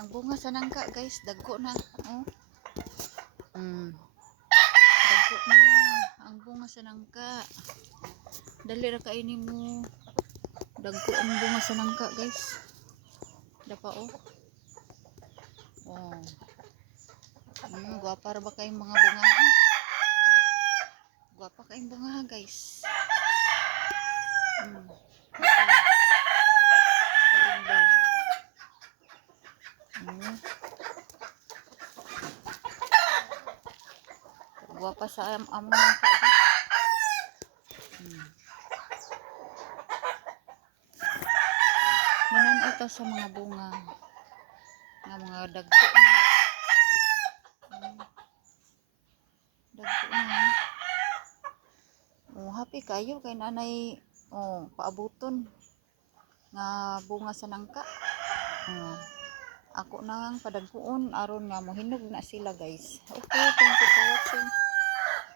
ang bunga sa nangka guys, dagko na. Oh. Dagko na ang bunga sa nangka. Dali ra kainin mo. Dagko ang bunga sa nangka guys. Dapa oh. Oh. Gwapa ra ba kayong mga bunga? Gwapa kayong bunga guys. Gwapa sa among nangka guys. Manan ito sa mga bunga nga mga dagko na. Dagko na. Oh, happy kayo kay nanay paabuton nga bunga sa nangka. Ako na ang padagkuon aron nga mohinog na sila guys. Okay, thank you for watching.